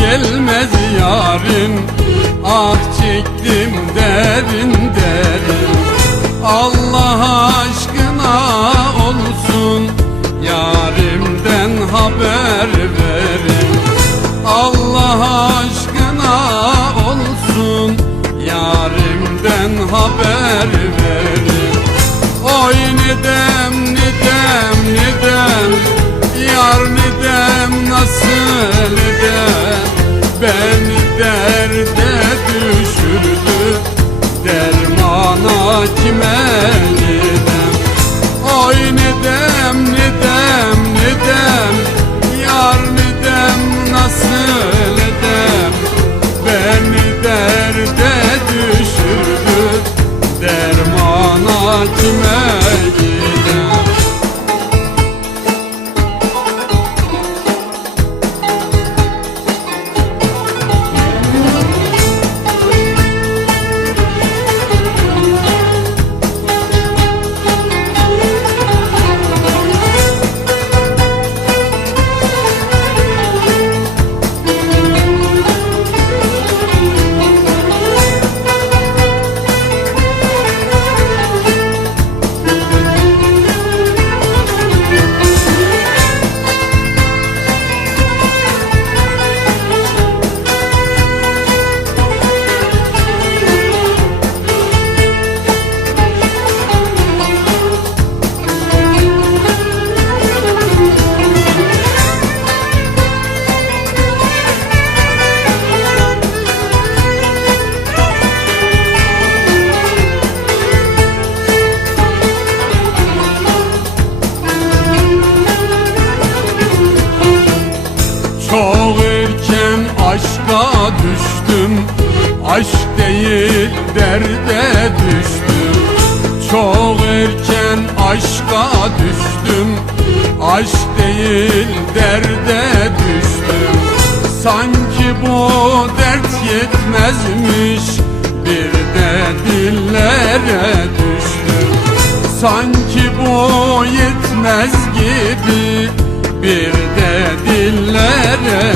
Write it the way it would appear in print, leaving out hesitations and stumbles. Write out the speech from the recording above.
gelmez yarın. Ah çektim derin derin. Allah aşkına olsun yarimden haber verin. Allah aşkına olsun yarimden haber verin. Oy nidem nidem nidem, yar nidem nasıl nidem, beni derde düşürdü, dermana kime gidem. Oy nidem nidem nidem, yar nidem nasıl nidem, beni derde düşürdü, dermana kime gidem. Çok erken aşka düştüm, aşk değil derde düştüm. Çok erken aşka düştüm, aşk değil derde düştüm. Sanki bu dert yetmezmiş, bir de dillere düştüm. Sanki bu yetmez gibi, bir de dillere